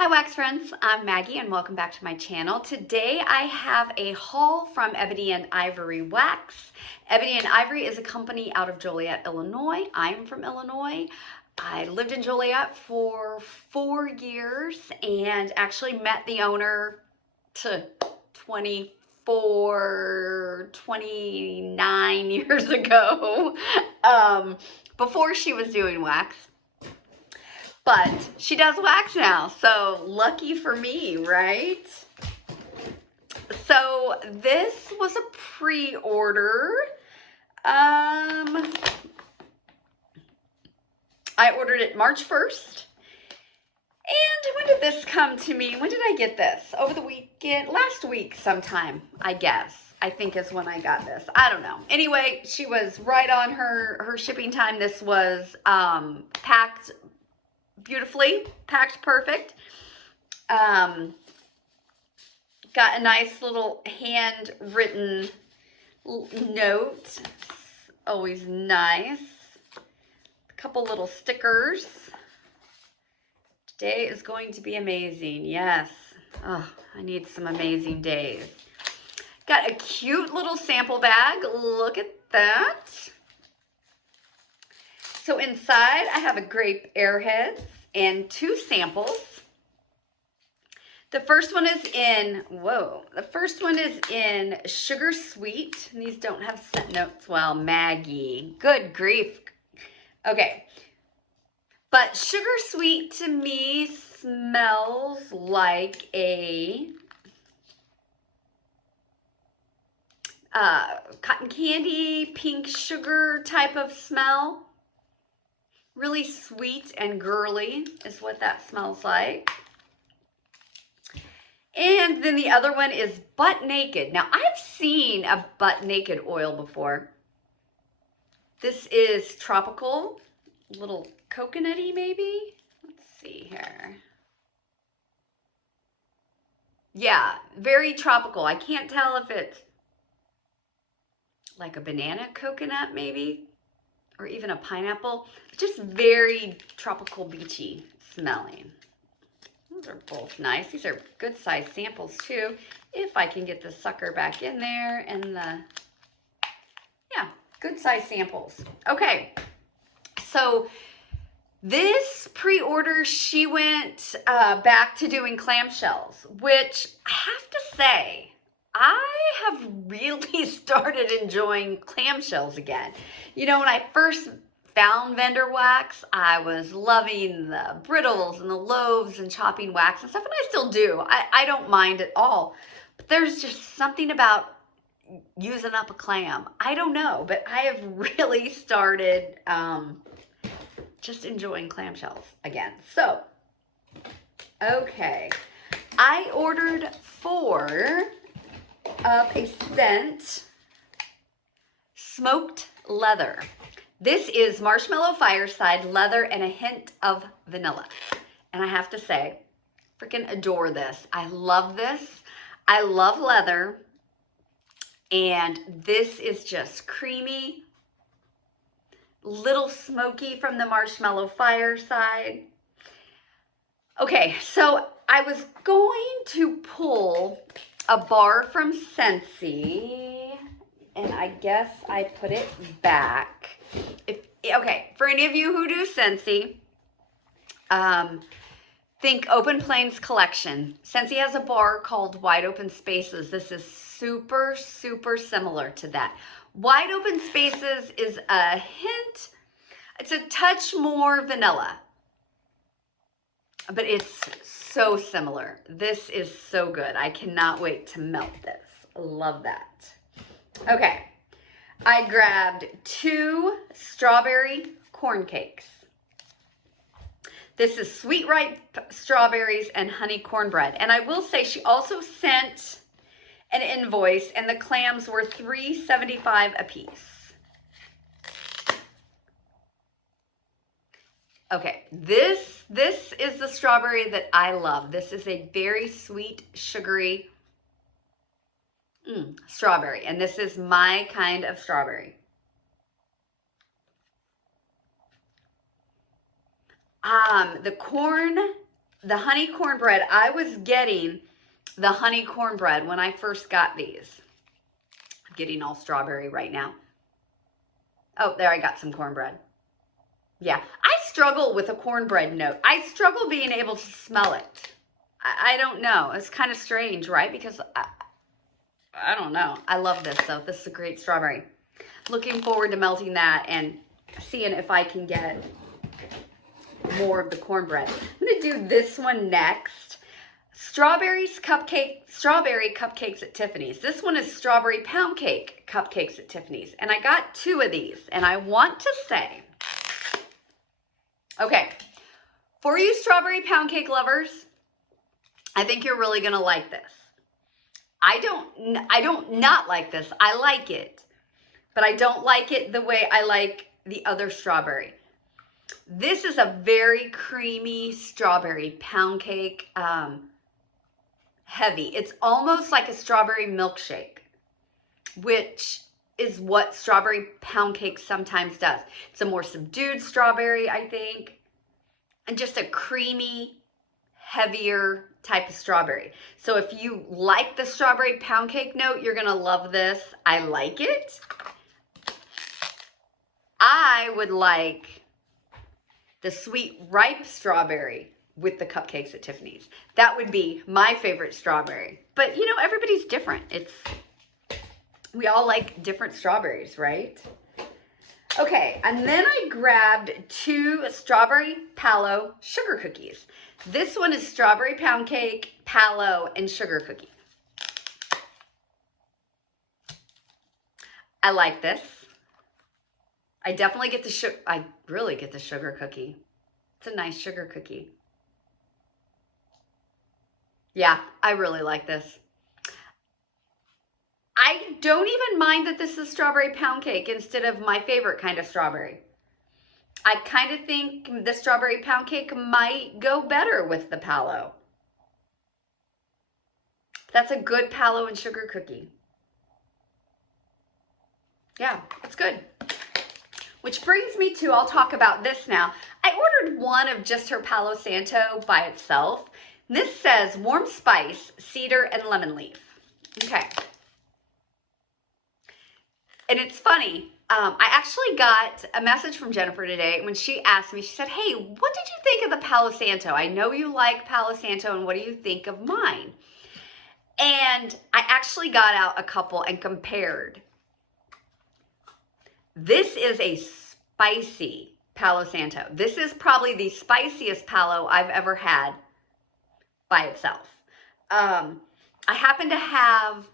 Hi wax friends, I'm Maggie and welcome back to my channel. Today I have a haul from Ebony and Ivory Wax. Ebony and Ivory is a company out of Joliet, Illinois. I'm from Illinois. I lived in Joliet for 4 years and actually met the owner to 29 years ago, before she was doing wax. But she does wax now, so lucky for me, right? So this was a pre-order. I ordered it March 1st. And when did this come to me? When did I get this? Over the weekend? Last week sometime, I guess. I think is when I got this. I don't know. Anyway, she was right on her shipping time. This was packed beautifully, packed perfect. Got a nice little handwritten note, always nice. A couple little stickers. Today is going to be amazing, yes. Oh, I need some amazing days. Got a cute little sample bag, look at that. So inside I have a grape airheads and 2 samples. The first one is in, sugar sweet. And these don't have scent notes. Well, Maggie, good grief. Okay, but sugar sweet to me smells like a cotton candy, pink sugar type of smell. Really sweet and girly is what that smells like. And then the other one is Butt Naked. Now, I've seen a Butt Naked oil before. This is tropical, a little coconutty maybe. Let's see here. Yeah, very tropical. I can't tell if it's like a banana coconut maybe, or even a pineapple. Just very tropical, beachy smelling. Those are both nice. These are good size samples too. If I can get the sucker back in there and yeah, good size samples. Okay, so this pre-order, she went back to doing clamshells, which I have to say, I have really started enjoying clamshells again. You know, when I first found vendor wax, I was loving the brittles and the loaves and chopping wax and stuff, and I still do. I don't mind at all. But there's just something about using up a clam. I don't know, but I have really started just enjoying clamshells again. So, okay. I ordered 4 of a scent, smoked leather. This is marshmallow fireside, leather, and a hint of vanilla. And I have to say, freaking adore this. I love this. I love leather. And this is just creamy, little smoky from the marshmallow fireside. Okay, so I was going to pull a bar from Scentsy, and I guess I put it back. Okay, for any of you who do Scentsy, think Open Plains Collection. Scentsy has a bar called Wide Open Spaces. This is super, super similar to that. Wide Open Spaces is a hint, it's a touch more vanilla, but it's so similar. This is so good. I cannot wait to melt this. Love that. Okay, I grabbed 2 strawberry corn cakes. This is sweet ripe strawberries and honey cornbread. And I will say she also sent an invoice, and the clams were $3.75 a piece. Okay, this is the strawberry that I love. This is a very sweet, sugary strawberry, and this is my kind of strawberry. The the honey cornbread, I was getting the honey cornbread when I first got these. I'm getting all strawberry right now. Oh, there I got some cornbread. Yeah, I struggle with a cornbread note. I struggle being able to smell it. I don't know. It's kind of strange, right? Because I don't know. I love this though. This is a great strawberry. Looking forward to melting that and seeing if I can get more of the cornbread. I'm going to do this one next. Strawberry cupcakes at Tiffany's. This one is strawberry pound cake cupcakes at Tiffany's. And I got 2 of these. And I want to say, okay, for you strawberry pound cake lovers, I think you're really going to like this. I don't not like this. I like it. But I don't like it the way I like the other strawberry. This is a very creamy strawberry pound cake, heavy. It's almost like a strawberry milkshake, which is what strawberry pound cake sometimes does. It's a more subdued strawberry, I think, and just a creamy, heavier type of strawberry. So if you like the strawberry pound cake note, you're gonna love this. I like it. I would like the sweet ripe strawberry with the cupcakes at Tiffany's. That would be my favorite strawberry. But you know, everybody's different. We all like different strawberries, right? Okay, and then I grabbed 2 strawberry palo sugar cookies. This one is strawberry pound cake, palo, and sugar cookie. I like this. I definitely get the sugar. I really get the sugar cookie. It's a nice sugar cookie. Yeah, I really like this. I don't even mind that this is strawberry pound cake instead of my favorite kind of strawberry. I kind of think the strawberry pound cake might go better with the palo. That's a good palo and sugar cookie. Yeah, it's good. Which brings me to, I'll talk about this now. I ordered one of just her Palo Santo by itself. This says warm spice, cedar, and lemon leaf. Okay. And it's funny. I actually got a message from Jennifer today when she asked me, she said, hey, what did you think of the Palo Santo? I know you like Palo Santo, and what do you think of mine? And I actually got out a couple and compared. This is a spicy Palo Santo. This is probably the spiciest palo I've ever had by itself. I happen to have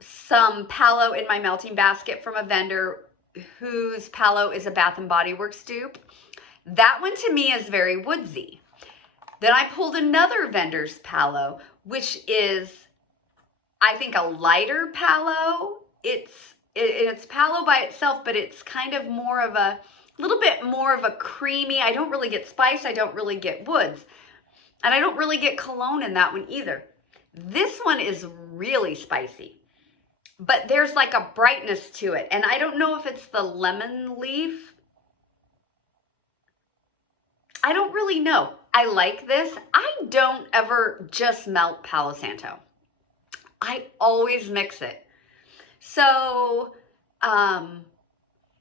some palo in my melting basket from a vendor whose palo is a Bath & Body Works dupe. That one to me is very woodsy. Then I pulled another vendor's palo, which is, I think, a lighter palo. It's palo by itself, but it's kind of more of a little bit more of a creamy. I don't really get spice. I don't really get woods. And I don't really get cologne in that one either. This one is really spicy, but there's like a brightness to it. And I don't know if it's the lemon leaf. I don't really know. I like this. I don't ever just melt Palo Santo. I always mix it. So,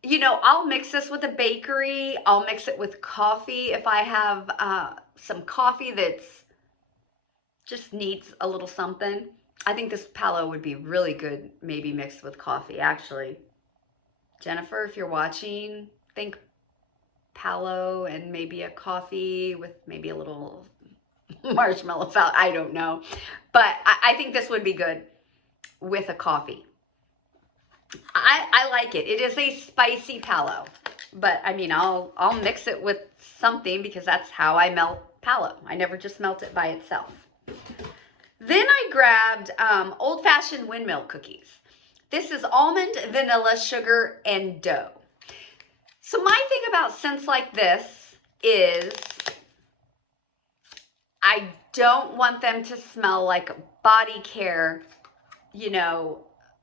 you know, I'll mix this with a bakery. I'll mix it with coffee if I have some coffee that's just needs a little something. I think this palo would be really good maybe mixed with coffee, actually. Jennifer, if you're watching, think palo and maybe a coffee with maybe a little marshmallow fat. I don't know. But I think this would be good with a coffee. I like it. It is a spicy palo, but I mean, I'll mix it with something because that's how I melt palo. I never just melt it by itself. Then I grabbed old-fashioned windmill cookies. This is almond, vanilla, sugar, and dough. So my thing about scents like this is I don't want them to smell like body care, you know,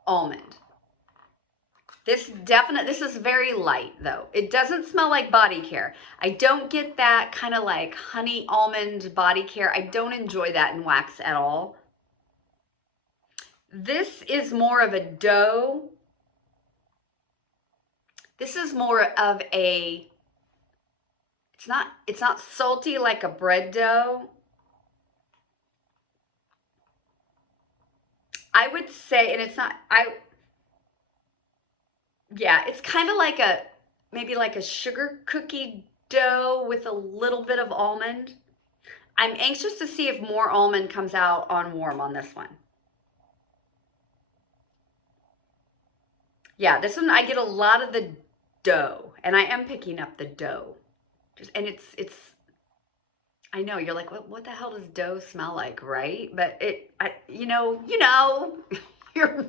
almond. This is very light though. It doesn't smell like body care. I don't get that kind of like honey almond body care. I don't enjoy that in wax at all. This is more of a dough. This is more of a, it's not salty like a bread dough. I would say, and it's not, yeah, it's kind of like maybe like a sugar cookie dough with a little bit of almond. I'm anxious to see if more almond comes out on warm on this one. Yeah, this one I get a lot of the dough, and I am picking up the dough. And it's I know you're like, what the hell does dough smell like, right? But you know, you're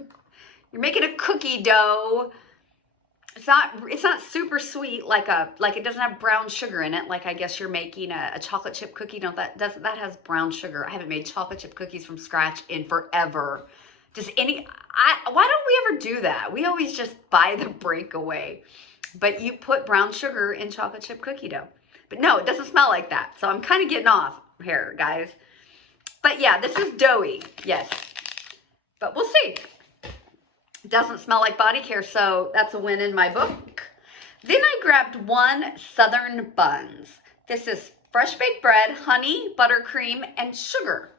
making a cookie dough. It's not super sweet like it doesn't have brown sugar in it. Like I guess you're making a chocolate chip cookie. No, that has brown sugar. I haven't made chocolate chip cookies from scratch in forever. Why don't we ever do that? We always just buy the breakaway. But you put brown sugar in chocolate chip cookie dough. But no, it doesn't smell like that. So I'm kind of getting off here, guys. But yeah, this is doughy. Yes. But we'll see. It doesn't smell like body care, so that's a win in my book. Then I grabbed one Southern Buns. This is fresh baked bread, honey, buttercream, and sugar.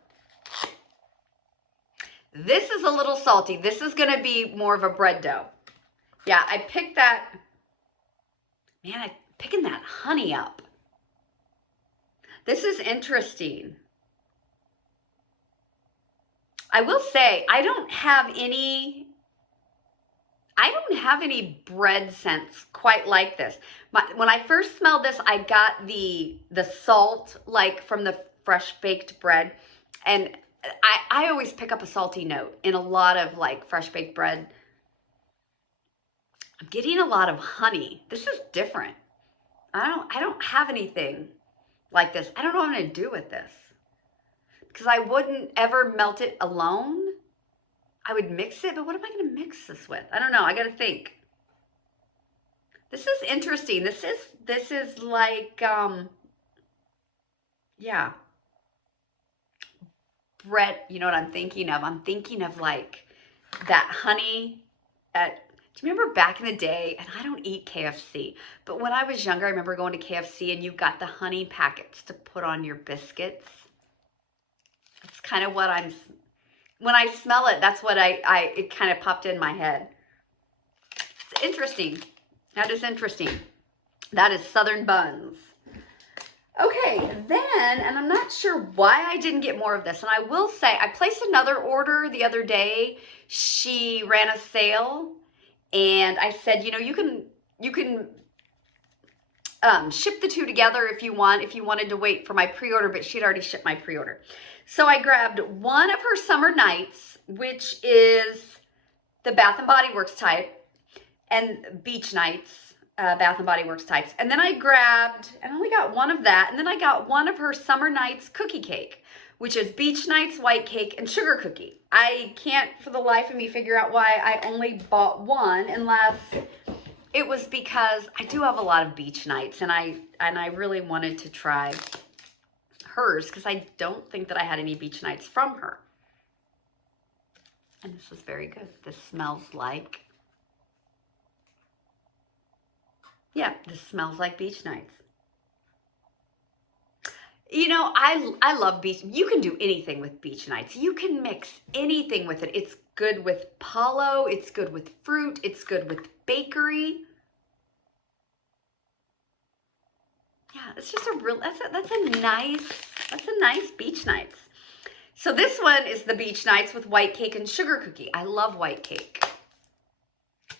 This is a little salty. This is going to be more of a bread dough. Yeah, I picked that. Man, I'm picking that honey up. This is interesting. I will say, I don't have any bread scents quite like this. When I first smelled this, I got the salt like from the fresh baked bread, and I always pick up a salty note in a lot of like fresh baked bread. I'm getting a lot of honey. This is different. I don't have anything like this. I don't know what I'm going to do with this, because I wouldn't ever melt it alone. I would mix it, but what am I going to mix this with? I don't know. I got to think. This is interesting. This is like, yeah, bread. You know what I'm thinking of? I'm thinking of like that honey do you remember back in the day, and I don't eat KFC, but when I was younger, I remember going to KFC and you got the honey packets to put on your biscuits. It's kind of what when I smell it, that's what it kind of popped in my head. It's interesting. That is interesting. That is Southern Buns. Okay, then, and I'm not sure why I didn't get more of this, and I will say, I placed another order the other day. She ran a sale, and I said, you know, you can ship the two together if you wanted to wait for my pre-order, but she'd already shipped my pre-order. So I grabbed one of her Summer Nights, which is the Bath & Body Works type, and Beach Nights, Bath & Body Works types. And then I only got one of that, and then I got one of her Summer Nights cookie cake, which is Beach Nights white cake and sugar cookie. I can't for the life of me figure out why I only bought one, unless it was because I do have a lot of Beach Nights, and I really wanted to try hers, because I don't think that I had any Beach Nights from her. And this is very good. This smells like, yeah, this smells like Beach Nights. You know, I love beach. You can do anything with Beach Nights. You can mix anything with it. It's good with Palo. It's good with fruit. It's good with bakery. Yeah, it's just that's a nice Beach Nights. So this one is the Beach Nights with white cake and sugar cookie. I love white cake.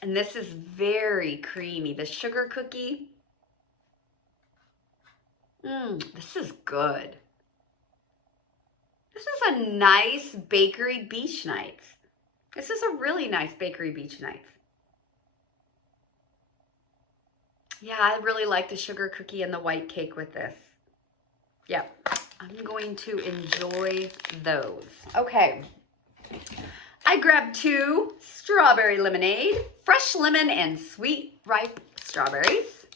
And this is very creamy. The sugar cookie. This is good. This is a nice bakery Beach Nights. This is a really nice bakery Beach Nights. Yeah, I really like the sugar cookie and the white cake with this. Yep, I'm going to enjoy those. Okay, I I grabbed 2 strawberry lemonade, fresh lemon and sweet ripe strawberries.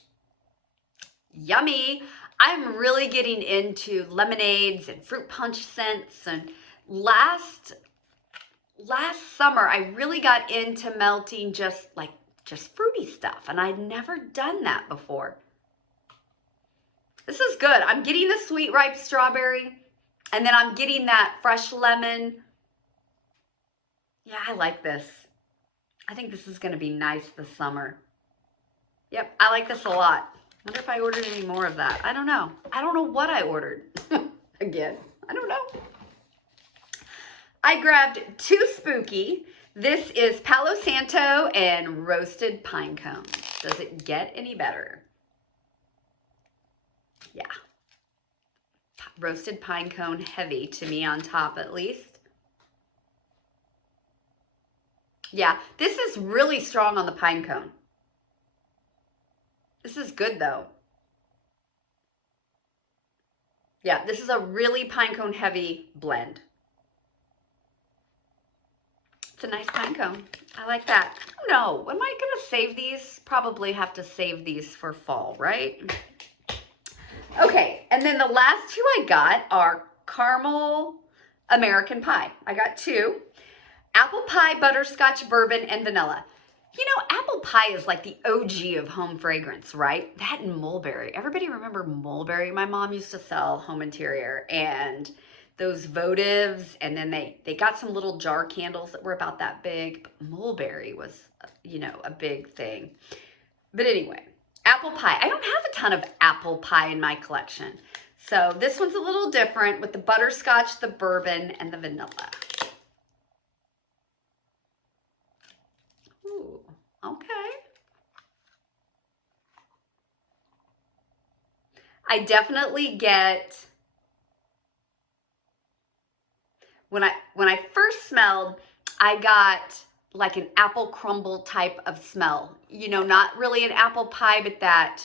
Yummy. I'm really getting into lemonades and fruit punch scents, and last summer I really got into melting just fruity stuff, and I'd never done that before. This is good. I'm getting the sweet ripe strawberry, and then I'm getting that fresh lemon. Yeah, I like this. I think this is going to be nice this summer. Yep, I like this a lot. I wonder if I ordered any more of that. I don't know. I don't know what I ordered. Again, I don't know. I grabbed 2 Spooky. This is Palo Santo and roasted pine cones. Does it get any better? Yeah. Roasted pine cone heavy to me on top at least. Yeah, this is really strong on the pine cone. This is good though. Yeah, this is a really pine cone heavy blend. It's a nice pine cone. I like that. No, am I gonna save these? Probably have to save these for fall, right? Okay, and then the last 2 I got are caramel American pie. I got 2. Apple pie, butterscotch, bourbon, and vanilla. You know, apple pie is like the OG of home fragrance, right? That and mulberry. Everybody remember mulberry? My mom used to sell home interior and those votives, and then they got some little jar candles that were about that big. But mulberry was, you know, a big thing. But anyway, apple pie. I don't have a ton of apple pie in my collection. So this one's a little different with the butterscotch, the bourbon, and the vanilla. Ooh, okay. I definitely get, when I first smelled, I got like an apple crumble type of smell. You know, not really an apple pie, but that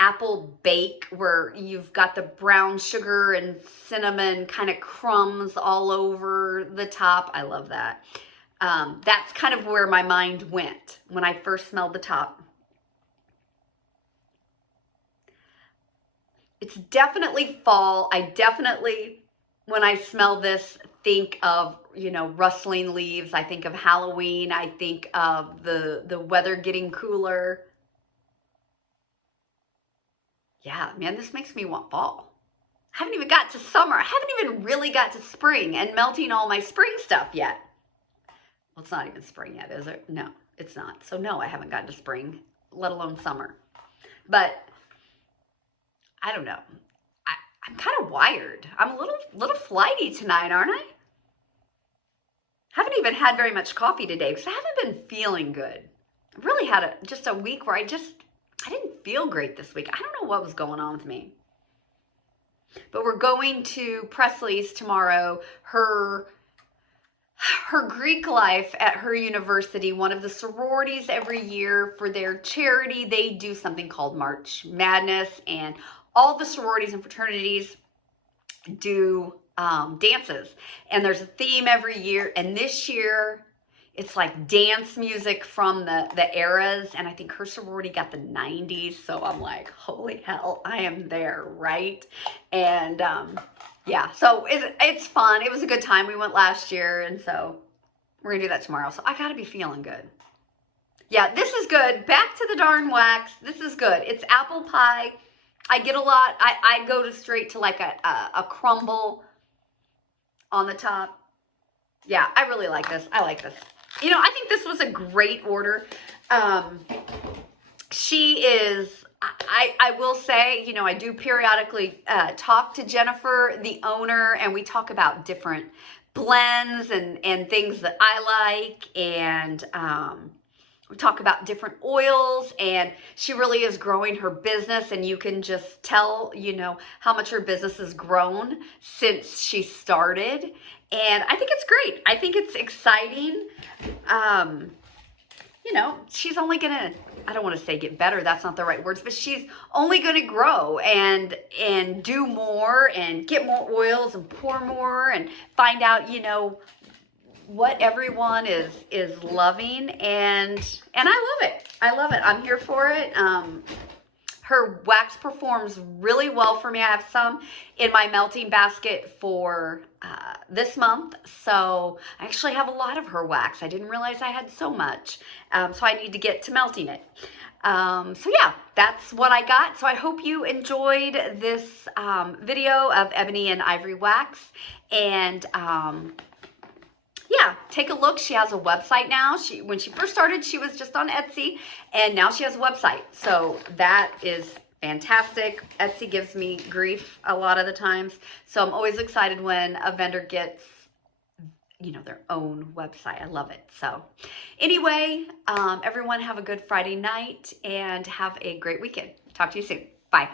apple bake where you've got the brown sugar and cinnamon kind of crumbs all over the top. I love that. That's kind of where my mind went when I first smelled the top. It's definitely fall. I definitely, when I smell this, think of, you know, rustling leaves. I think of Halloween. I think of the weather getting cooler. Yeah, man, this makes me want fall. I haven't even got to summer. I haven't even really got to spring and melting all my spring stuff yet. Well, it's not even spring yet, is it? No, it's not. So no, I haven't gotten to spring, let alone summer. But I don't know. I'm kind of wired. I'm a little flighty tonight, aren't I? Haven't even had very much coffee today because I haven't been feeling good. I really had just a week where I didn't feel great this week. I don't know what was going on with me. But we're going to Presley's tomorrow. Her Greek life at her university, one of the sororities every year for their charity, they do something called March Madness, and all the sororities and fraternities do dances, and there's a theme every year, and this year it's like dance music from the eras, and I think her sorority got the 90s, so I'm like, holy hell, I am there, right? And yeah, so it's fun. It was a good time. We went last year, and so we're gonna do that tomorrow, so I gotta be feeling good. Yeah, this is good. Back to the darn wax. This is good. It's apple pie. I get a lot. I go to straight to like a crumble on the top. Yeah, I really like this. I like this. You know, I think this was a great order. She is, I will say, you know, I do periodically talk to Jennifer, the owner, and we talk about different blends and things that I like, and we talk about different oils, and she really is growing her business, and you can just tell, you know, how much her business has grown since she started, and I think it's great. I think it's exciting. You know, she's only gonna, I don't want to say get better, that's not the right words, but she's only gonna grow and do more and get more oils and pour more and find out, you know, what everyone is loving, and I love it. I love it. I'm here for it. Her wax performs really well for me. I have some in my melting basket for this month, so I actually have a lot of her wax. I didn't realize I had so much, so I need to get to melting it. So yeah, that's what I got. So I hope you enjoyed this video of Ebony and Ivory wax, and yeah, take a look. She has a website now. When she first started, she was just on Etsy, and now she has a website. So that is fantastic. Etsy gives me grief a lot of the times. So I'm always excited when a vendor gets, you know, their own website. I love it. So anyway, everyone have a good Friday night and have a great weekend. Talk to you soon. Bye.